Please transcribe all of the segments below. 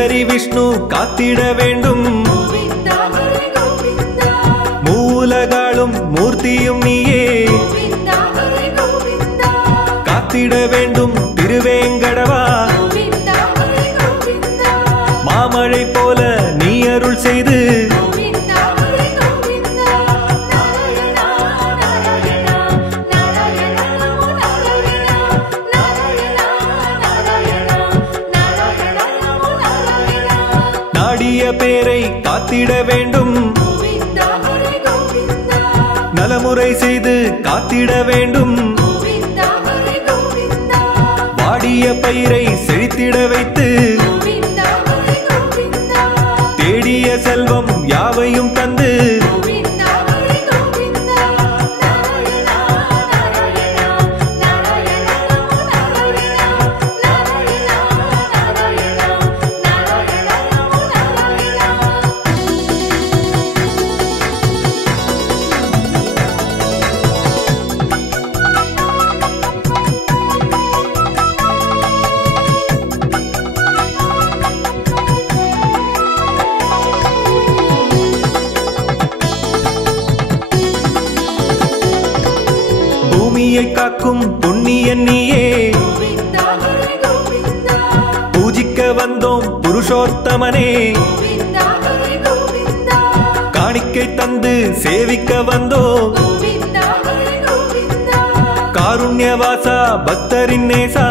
ஸ்ரீஹரி விஷ்ணு காத்திட வேண்டும். மூலகாலும் மூர்த்தியும் நீயே காத்திட வேண்டும் திருவேங்கடவா. மாமழை போல நீ அருள் செய்து நாடிய பேரை காத்திட வேண்டும். நலமுறை செய்து காத்திட வேண்டும். வாடிய பயிரை செழித்திட வைத்து தேடிய செல்வம் யாவையும் தந்து பூமியை காக்கும் புண்ணியன் நீயே. பூஜிக்க வந்தோம் புருஷோத்தமனே. காணிக்கை தந்து சேவிக்க வந்தோம். காருண்யவாசா பக்தரின் நேசா.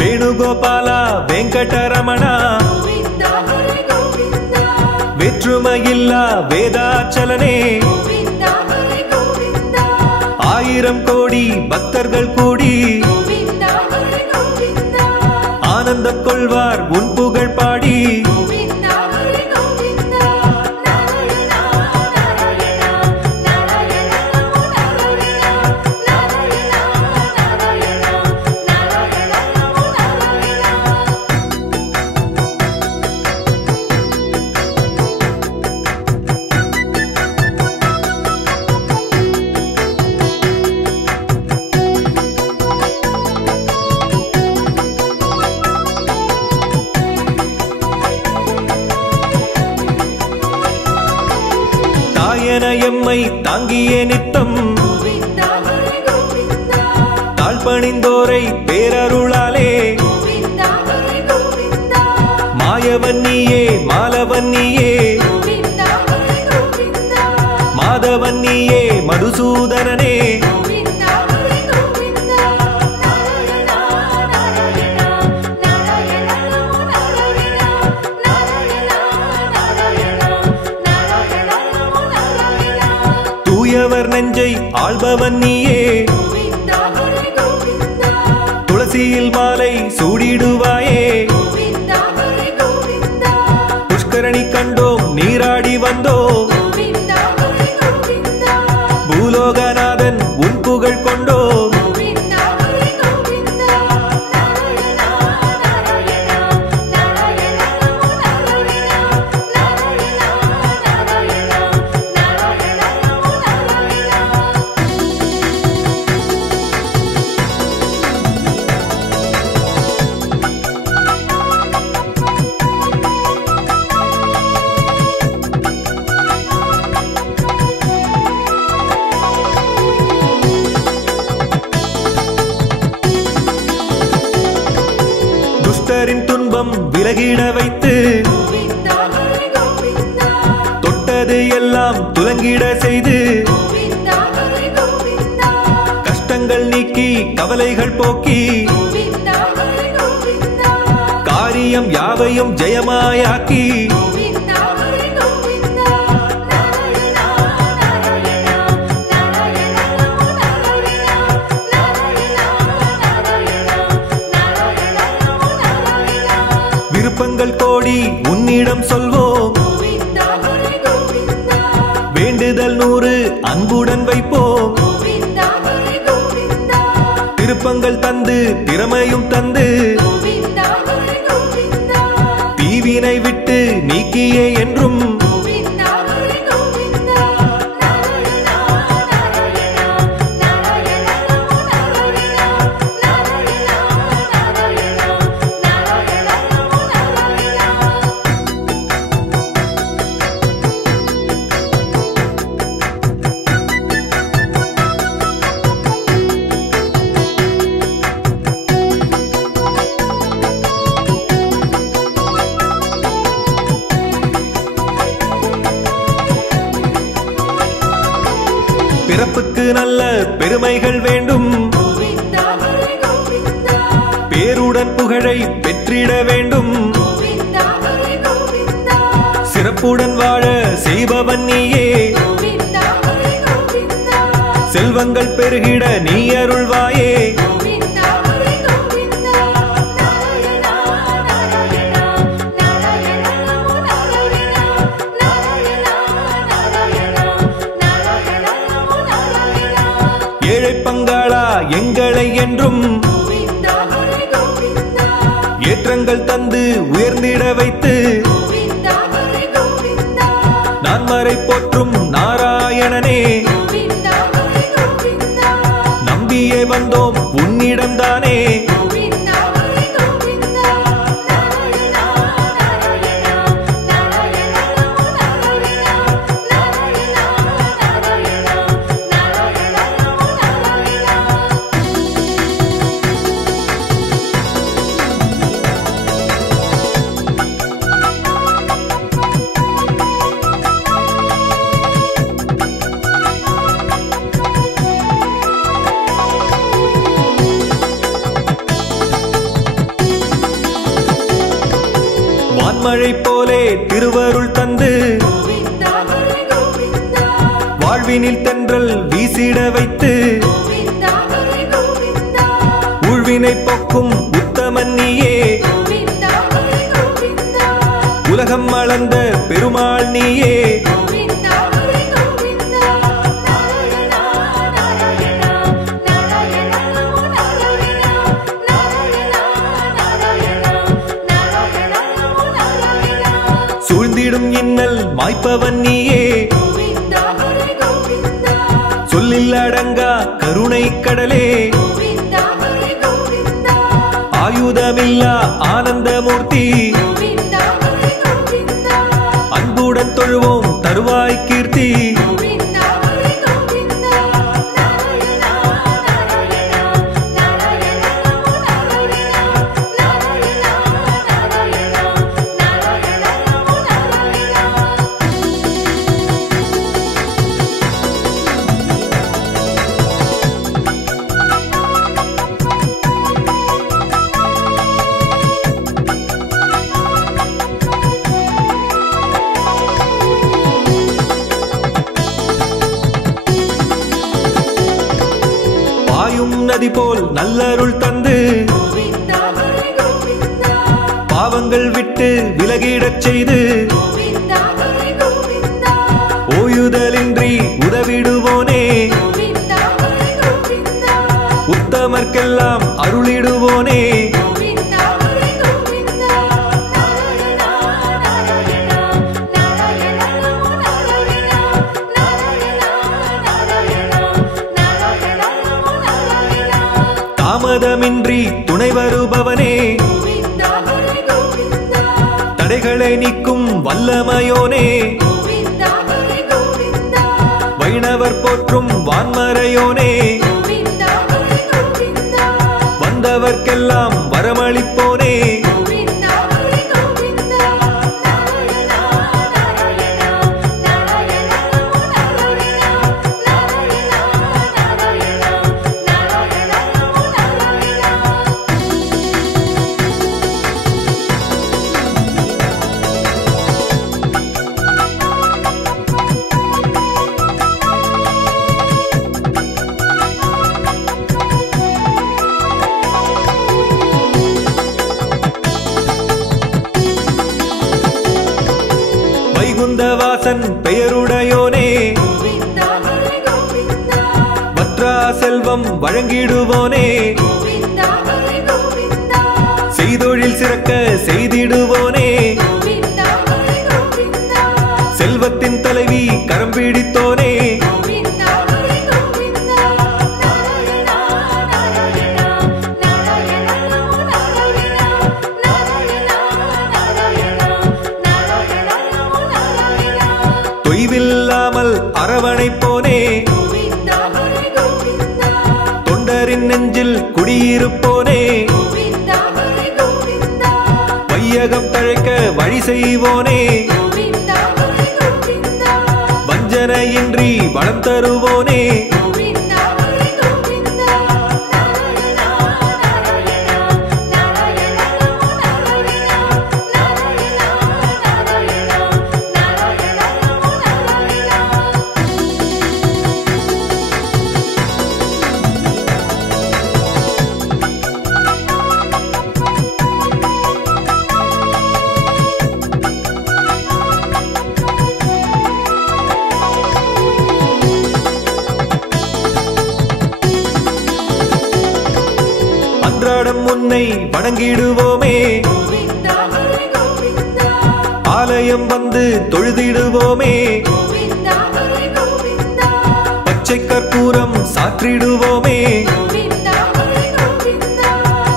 வேணுகோபாலா வெங்கடரமணா. வேற்றுமையில்லா வேதாச்சலனே. 1000 கோடி பக்தர்கள் கூடி ஆனந்தம் கொள்வார் உன் புகழ் பாடி. எம்மை தாங்கிய நித்தம் தாழ்பணிந்தோரை பேரருளாலே. மாயவன்னியே மாலவன்னியே மாதவன்னியே மதுசூதனனே. தூயவர் நெஞ்சை ஆள்பவன் நீயே. துளசியில் மாலை சூடிடுவாயே. புஷ்கரணி கண்டோம் நீராடி வந்தோம். பூலோகநாதன் உன் புகழ் கொண்டோம். துஷ்டரின் துன்பம் விலகிட வைத்து தொட்டது எல்லாம் துலங்கிட செய்து கஷ்டங்கள் நீக்கி கவலைகள் போக்கி காரியம் யாவையும் ஜெயமாயாக்கி விருப்பங்கள் கோடி உன்னிடம் சொல்வோம். வேண்டுதல் 100 அன்புடன் வைப்போம். திருப்பங்கள் தந்து திறமையும் தந்து தீவினை விட்டு நீக்கியே என்றும் பிறப்புக்கு நல்ல பெருமைகள் வேண்டும். பேருடன் புகழை பெற்றிட வேண்டும். சிறப்புடன் வாழ செய்பவன் நீயே. செல்வங்கள் பெருகிட நீ அருள்வாயே. ஏழை பங்காளா எங்களை என்றும் ஏற்றங்கள் தந்து உயர்ந்திட வைத்து நான்மறை போற்றும் நாராயணனே நம்பியே வந்தோம் உன்னிடம்தானே. வான்மழை போலே திருவருள் தந்து வாழ்வினில் தென்றல் வீசிட வைத்து ஊழ்வினை போக்கும் உத்தமன் நீயே. உலகம் அளந்த பெருமாள் நீயே. சூழ்ந்திடும் இன்னல் மாய்ப்பவன் நீயே. சொல்லில் அடங்கா கருணை கடலே. ஆயுதமில்லா ஆனந்தமூர்த்தி அன்புடன் தொழுவோம் தருவாய் கீர்த்தி. நதி போல் நல்லருள் தந்து பாவங்கள் விட்டு விலகிடச் செய்து ஓயுதலின்றி உதவிடுவோனே. உத்தமர்க்கெல்லாம் அருளிடுவோனே. தாமதமின்றி துணை வருபவனே. தடைகளை நீக்கும் வல்லமையோனே. வைணவர் போற்றும் வான்மறையோனே. வந்தவர்க்கெல்லாம் வரமளிப்போனே. வைகுந்தவாசன் பெயருடையோனே. வற்றா செல்வம் வழங்கிடுவோனே. செய்தொழில் சிறக்க செய்திடுவோனே. செல்வத்தின் தலைவி கரம் பிடித்தோனே. தொய்வில்லாமல் அரவணைப்போனே. தொண்டரின் நெஞ்சில் குடியிருப்போனே. வையகம் தழைக்க வழி செய்வோனே. வஞ்சனையின்றி வளம் தருவோனே. நிமிடம் உன்னை வணங்கிடுவோமே ஆலயம் வந்து தொழுதிடுவோமே பச்சை கற்பூரம் சாற்றிடுவோமே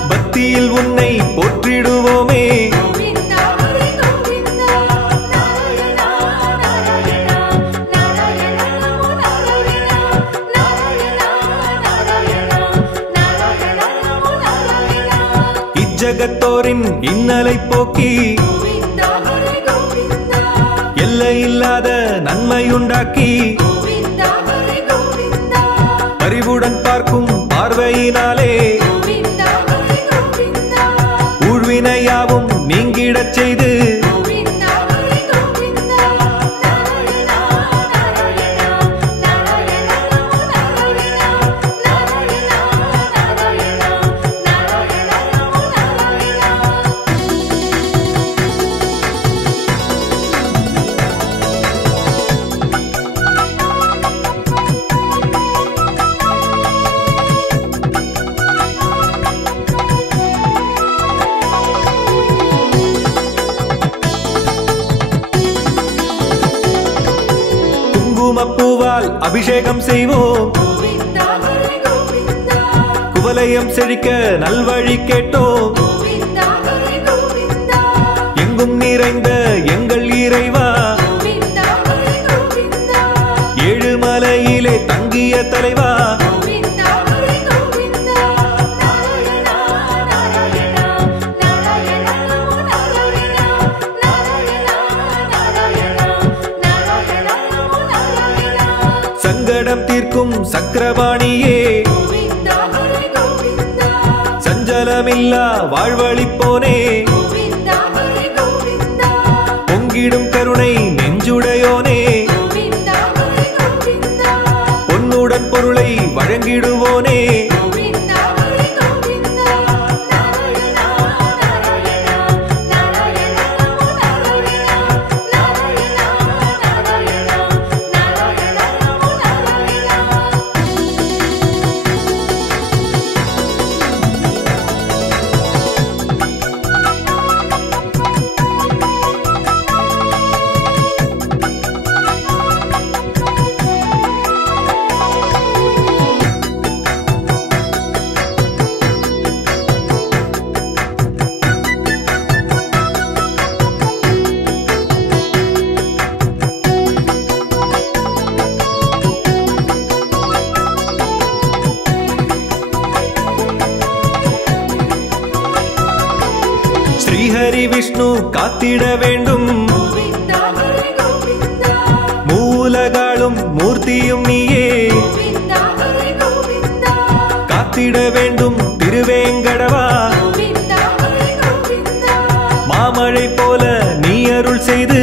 பக்தியில் உன்னை போற்றிடுவோமே இஜகத்தோரின் இன்னலை போக்கி எல்லையில்லாத நன்மையுண்டாக்கி பரிவுடன் பார்க்கும் பார்வையினாலே ஊழ்வினையாவும் நீங்கிடச் செய்து குங்குமப்பூவால் அபிஷேகம் செய்வோம் குவலயம் செழிக்க நல்வழி கேட்டோம் எங்கும் நிறைந்த எங்கள் இறைவா ஏழுமலையிலே தங்கிய தலைவா சங்கடம் தீர்க்கும் சக்கரபாணியே சஞ்சலமில்லா வாழ்வழிப்போனே பொங்கிடும் கருணை நெஞ்சுடையோனே பொன்னுடன் பொருளை வழங்கிடுவோனே ஸ்ரீஹரி விஷ்ணு காத்திட வேண்டும் மூலகாலும் மூர்த்தியும் நீயே காத்திட வேண்டும் திருவேங்கடவா மாமழை போல நீ அருள் செய்து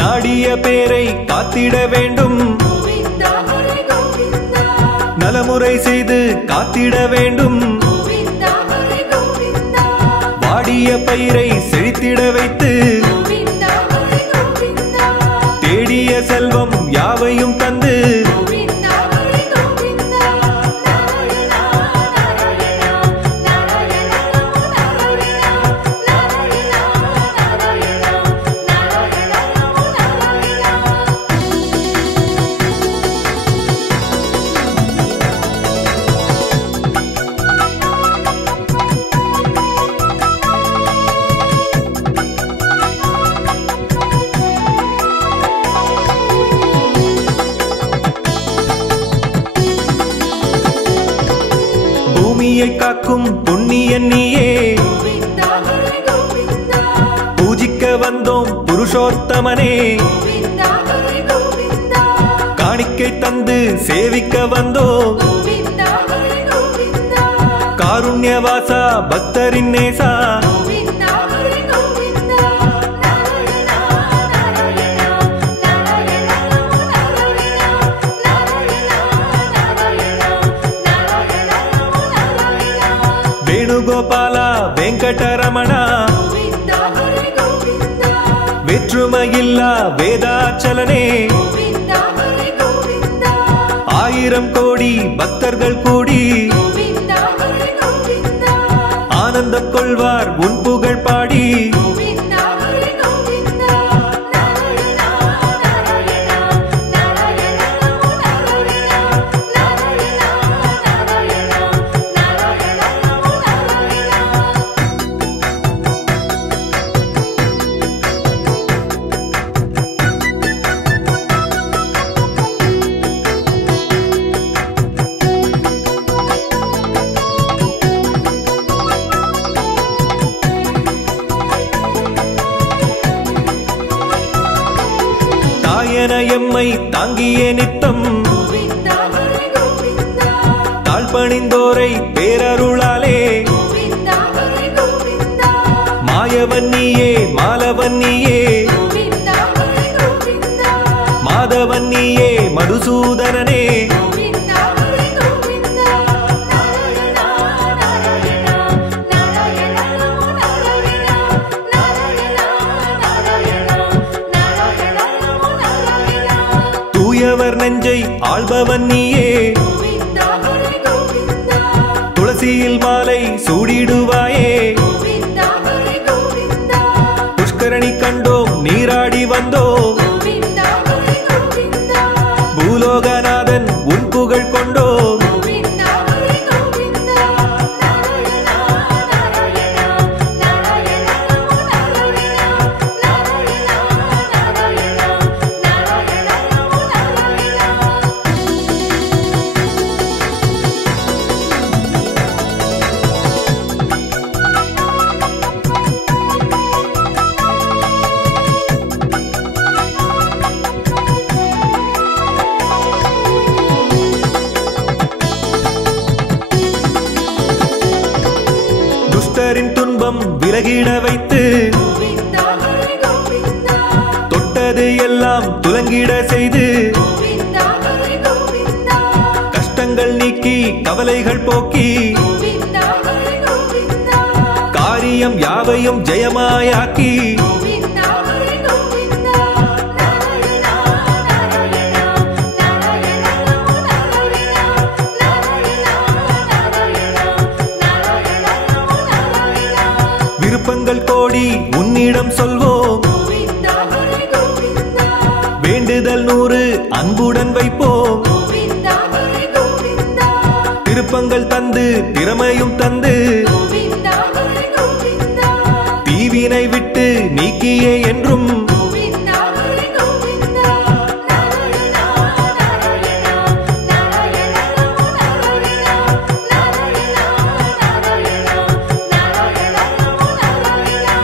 நாடிய பேரை காத்திட வேண்டும் நலமுறை செய்து காத்திட வேண்டும் வாடிய பயிரை செழித்திட வைத்து தேடிய செல்வம் யாவையும் தந்து பூமியை காக்கும் புண்ணியன் நீயே பூஜிக்க வந்தோம் புருஷோத்தமனே காணிக்கை தந்து சேவிக்க வந்தோம் காருண்யவாசா பக்தரின் நேசா வேணுகோபாலா வெங்கடரமணா வேற்றுமையில்லா வேதாச்சலனே கோவிந்தா ஹரி கோவிந்தா ஆயிரம் கோடி பக்தர்கள் கூடி கோவிந்தா ஹரி கோவிந்தா ஆனந்தம் கொள்வார் உன் புகழ் பாடி கோவிந்தா ஹரி கோவிந்தா நாராயணா நாராயணா நாராயணா நமோ நாராயணா நாராயணா நாராயணா நாராயணா நமோ நாராயணா தாயன எம்மை தாங்கிய நித்தம் கோவிந்தா ஹரி கோவிந்தா தாழ்பணிந்தோரை பேரருளாலே கோவிந்தா ஹரி கோவிந்தா மாயவன் நீயே மாலவன் நீயே கோவிந்தா ஹரி கோவிந்தா மாதவன் நீயே மதுசூதனனே கோவிந்தா ஹரி கோவிந்தா நாராயணா நாராயணா நாராயணா நமோ நாராயணா நாராயணா நாராயணா நாராயணா நமோ நாராயணா தூயவர் நெஞ்சை ஆள்பவன் நீயே கோவிந்தா ஹரி கோவிந்தா துளசியில் மாலை சூடிடுவாயே கோவிந்தா ஹரி கோவிந்தா புஷ்கரணி கண்டோம் நீராடி வந்தோம் கோவிந்தா ஹரி கோவிந்தா பூலோகநாதன் உன் புகழ் கொண்டோம் கோவிந்தா ஹரி கோவிந்தா நாராயணா நாராயணா நாராயணா நமோ நாராயணா நாராயணா நாராயணா நாராயணா நமோ நாராயணா துஷ்டரின் துன்பம் விலகிட வைத்து கோவிந்தா ஹரி கோவிந்தா தொட்டது எல்லாம் துலங்கிட செய்து கோவிந்தா ஹரி கோவிந்தா கஷ்டங்கள் நீக்கி கவலைகள் போக்கி கோவிந்தா ஹரி கோவிந்தா காரியம் யாவையும் ஜெயமாயாக்கி கோவிந்தா ஹரி கோவிந்தா நாராயணா நாராயணா நாராயணா நமோ நாராயணா நாராயணா நாராயணா நாராயணா நமோ நாராயணா விருப்பங்கள் கோடி உன்னிடம் சொல்வோம் கோவிந்தா ஹரி கோவிந்தா வேண்டுதல் 100 அன்புடன் வைப்போம் கோவிந்தா ஹரி கோவிந்தா திருப்பங்கள் தந்து திறமையும் தந்து கோவிந்தா ஹரி கோவிந்தா தீவினை விட்டு நீக்கியே என்றும் கோவிந்தா ஹரி கோவிந்தா நாராயணா நாராயணா நாராயணா நமோ நாராயணா நாராயணா நாராயணா நாராயணா நமோ நாராயணா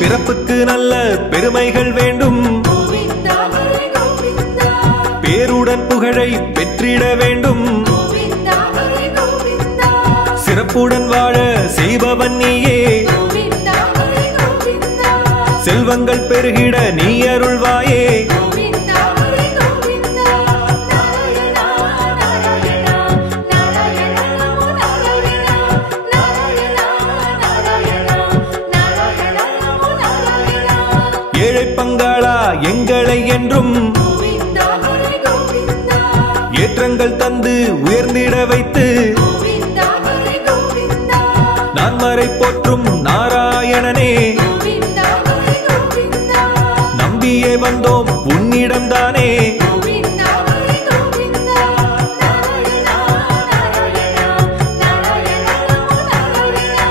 பிறப்புக்கு நல்ல பெருமைகள் வேண்டும் கோவிந்தா ஹரி கோவிந்தா பேருடன் புகழை பெற்றிட வேண்டும் கோவிந்தா ஹரி கோவிந்தா சிறப்புடன் வாழ செய்பவன் நீயே கோவிந்தா ஹரி கோவிந்தா செல்வங்கள் பெருகிட நீ அருள்வாயே கோவிந்தா ஹரி கோவிந்தா நாராயணா நாராயணா நாராயணா நமோ நாராயணா நாராயணா நாராயணா நாராயணா நமோ நாராயணா ஏழை பங்காளா எங்களை என்றும் கோவிந்தா ஹரி கோவிந்தா ஏற்றங்கள் தந்து உயர்ந்திட வைத்து கோவிந்தா ஹரி கோவிந்தா நான் மறை போற்றும் நாராயணனே கோவிந்தா ஹரி கோவிந்தா நம்பியே வந்தோம் உன்னிடம்தானே கோவிந்தா ஹரி கோவிந்தா நாராயணா நாராயணா நாராயணா நமோ நாராயணா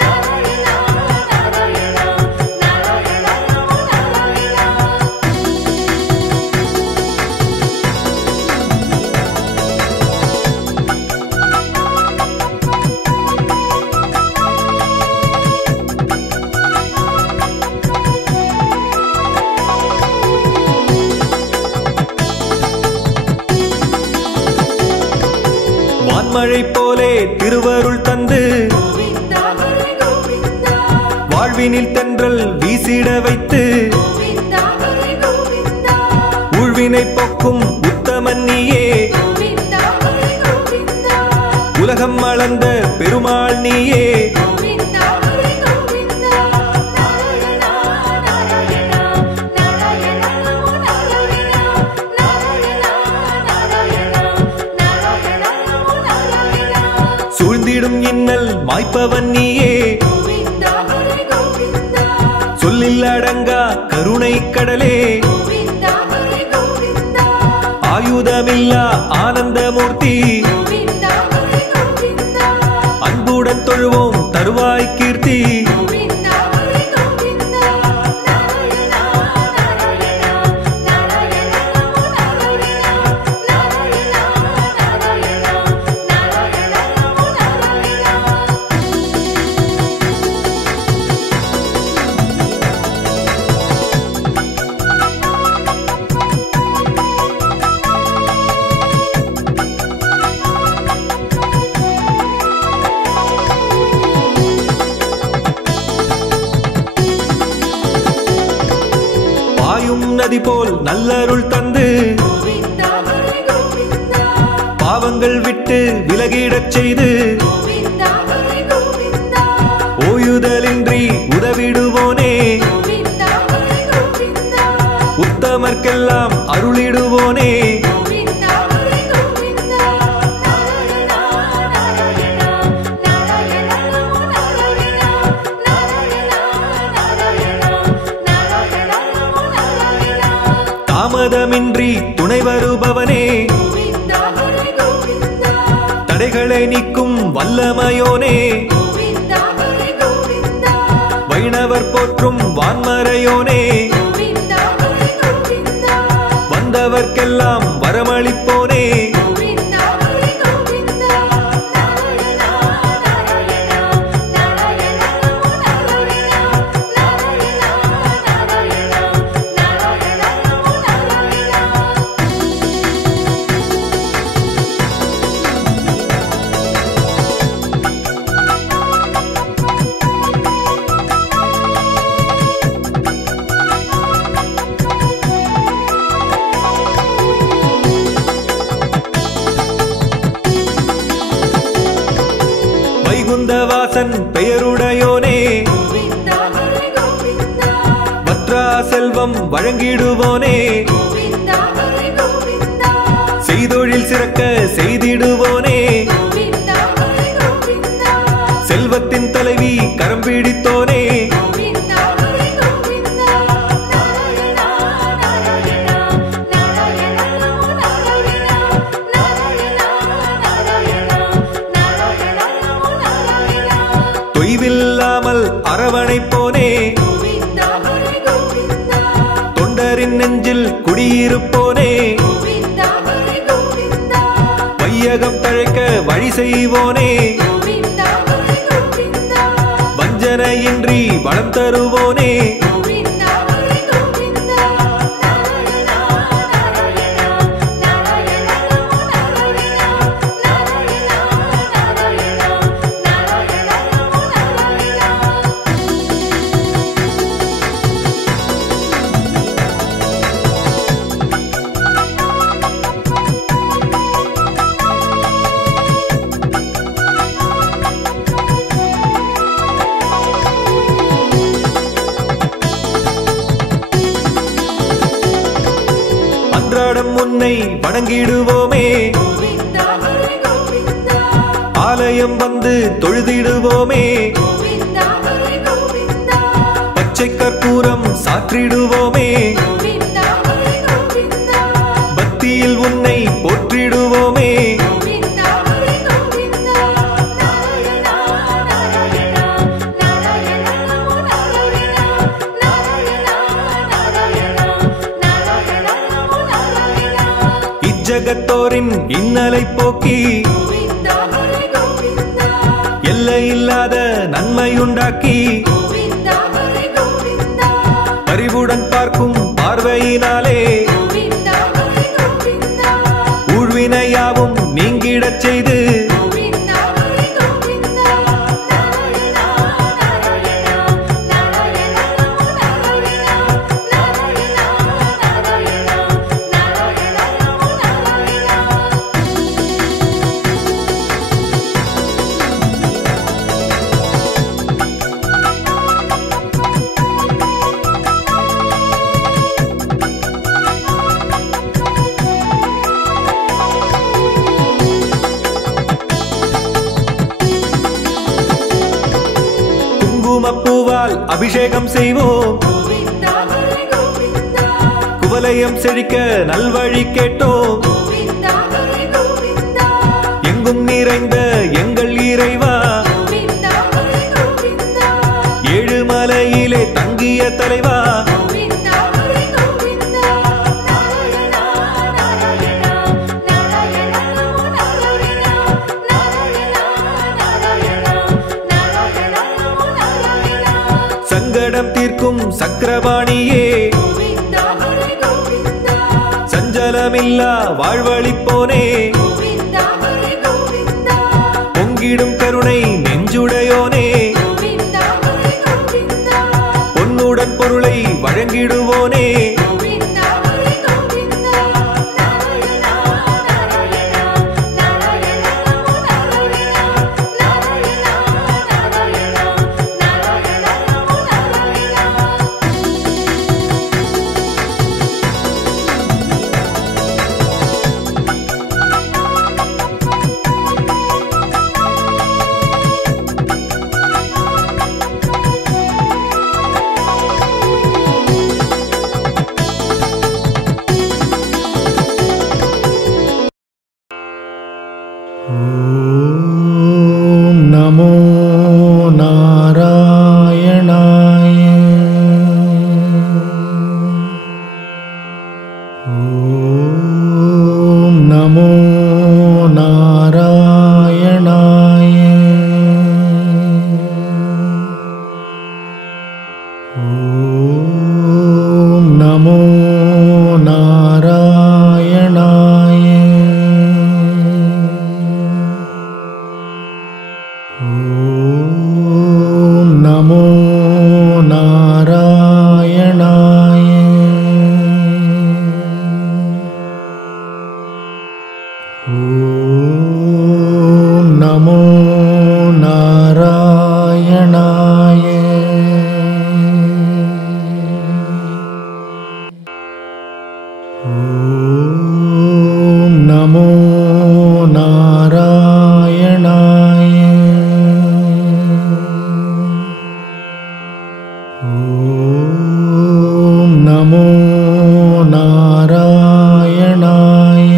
நாராயணா நாராயணா நாராயணா நமோ நாராயணா தேன்மழை போலே திருவருள் தந்து கோவிந்தா ஹரி கோவிந்தா வாழ்வினில் தென்றல் வீசிட வைத்து கோவிந்தா ஹரி கோவிந்தா ஊழ்வினை போக்கும் உத்தமன் நீயே கோவிந்தா ஹரி கோவிந்தா உலகம் அளந்த பெருமாள் நீயே கோவிந்தா ஹரி கோவிந்தா நாராயணா நாராயணா நாராயணா நமோ நாராயணா நாராயணா நாராயணா நாராயணா நமோ நாராயணா சூழ்ந்திடும் இன்னல் மாய்ப்பவன் நீயே கோவிந்தா ஹரி கோவிந்தா சொல்லில் அடங்கா கருணை கடலே கோவிந்தா ஹரி கோவிந்தா ஆயுதமில்லா ஆனந்தமூர்த்தி கோவிந்தா ஹரி கோவிந்தா அன்புடன் தொழுவோம் தருவாய் கீர்த்தி கோவிந்தா ஹரி கோவிந்தா நாராயணா நாராயணா நாராயணா நமோ நாராயணா நாராயணா நாராயணா நாராயணா நமோ நாராயணா பாயும் நதி போல் நல்லருள் தந்து கோவிந்தா ஹரி கோவிந்தா பாவங்கள் விட்டு விலகிடச் செய்து கோவிந்தா ஹரி கோவிந்தா ஓயுதலின்றி உதவிடுவோனே கோவிந்தா ஹரி கோவிந்தா உத்தமர்க்கெல்லாம் அருளிடுவோனே கோவிந்தா ஹரி கோவிந்தா நாராயணா நாராயணா நாராயணா நமோ நாராயணா நாராயணா நாராயணா நாராயணா நமோ நாராயணா தாமதமின்றி துணை வருபவனே கோவிந்தா ஹரி கோவிந்தா தடைகளை நீக்கும் வல்லமையோனே கோவிந்தா ஹரி கோவிந்தா வைணவர் போற்றும் வான்மறையோனே கோவிந்தா ஹரி கோவிந்தா வந்தவர்க்கெல்லாம் வரமளிப்போனே கோவிந்தா ஹரி கோவிந்தா நாராயணா நாராயணா நாராயணா நமோ நாராயணா நாராயணா நாராயணா நாராயணா நமோ நாராயணா வைகுந்தவாசன் பெயருடையோனே கோவிந்தா ஹரி கோவிந்தா வற்றா செல்வம் வழங்கிடுவோனே கோவிந்தா ஹரி கோவிந்தா செய்தொழில் சிறக்க செய்திடுவோனே கோவிந்தா ஹரி கோவிந்தா செல்வத்தின் தலைவி கரம் பிடித்தோனே கோவிந்தா ஹரி கோவிந்தா நாராயணா நாராயணா நாராயணா நமோ நாராயணா நாராயணா நாராயணா நாராயணா நமோ நாராயணா தொய்வில்லாமல் அரவணைப்போனே கோவிந்தா ஹரி கோவிந்தா தொண்டரின் நெஞ்சில் குடியிருப்போனே கோவிந்தா ஹரி கோவிந்தா வையகம் தழைக்க வழி செய்வோனே கோவிந்தா ஹரி கோவிந்தா வஞ்சனையின்றி வளம் தருவோனே கோவிந்தா ஹரி கோவிந்தா நாராயணா நாராயணா நாராயணா நமோ நாராயணா நாராயணா நாராயணா நாராயணா நமோ நாராயணா அன்றாடம் உன்னை வணங்கிடுவோமே கோவிந்தா ஹரி கோவிந்தா ஆலயம் வந்து தொழுதிடுவோமே கோவிந்தா ஹரி கோவிந்தா பச்சை கற்பூரம் சாற்றிடுவோமே கோவிந்தா ஹரி கோவிந்தா பக்தியில் உன்னை போற்றிடுவோமே கோவிந்தா ஹரி கோவிந்தா நாராயணா நாராயணா நாராயணா நமோ நாராயணா நாராயணா நாராயணா நாராயணா நமோ நாராயணா இஜ்ஜகத்தோரின் இன்னலை போக்கி கோவிந்தா ஹரி கோவிந்தா எல்லையில்லாத நன்மையுண்டாக்கி கோவிந்தா ஹரி கோவிந்தா அறிவுடன் பார்க்கும் பார்வையினாலே கோவிந்தா ஹரி கோவிந்தா ஊழ்வினையாவும் நீங்கிடச் செய்து கோவிந்தா குங்குமப்பூவால் அபிஷேகம் செய்வோம். கோவிந்தா ஹரி கோவிந்தா குவலயம் செழிக்க நல்வழி கேட்டோம். கோவிந்தா ஹரி கோவிந்தா எங்கும் நிறைந்த எங்கள் இறைவா, கோவிந்தா ஹரி கோவிந்தா ஏழுமலையிலே தங்கிய தலைவா, கோவிந்தா ஹரி கோவிந்தா நாராயணா நாராயணா நாராயண நமோ நாராயணா நாராயணா நாராயணா நாராயண நமோ நாராயணா சங்கடம் தீர்க்கும் சக்கரபாணியே, கோவிந்தா ஹரி கோவிந்தா சஞ்சலமில்லா வாழ்வழிப்போனே, கோவிந்தா ஹரி கோவிந்தா பொங்கிடும் கருணை நெஞ்சுடையோனே, கோவிந்தா ஹரி கோவிந்தா பொன்னுடன் பொருளை வழங்கிடுவோனே, கோவிந்தா ஹரி கோவிந்தா நாராயணா நாராயணா நாராயண நமோ நாராயணா நாராயணா நாராயணா நாராயண நமோ நாராயணா ஓம் நமோ நாராயணாய. ஓம் நமோ நாராயணாய. ஓம் நமோ நாராயணாய. ஓம் நமோ நாராயணாய. ஓம் நமோ நாராயணாய. ஓம் நமோ நாராயணாய. ஓம் நமோ நாராயணாய.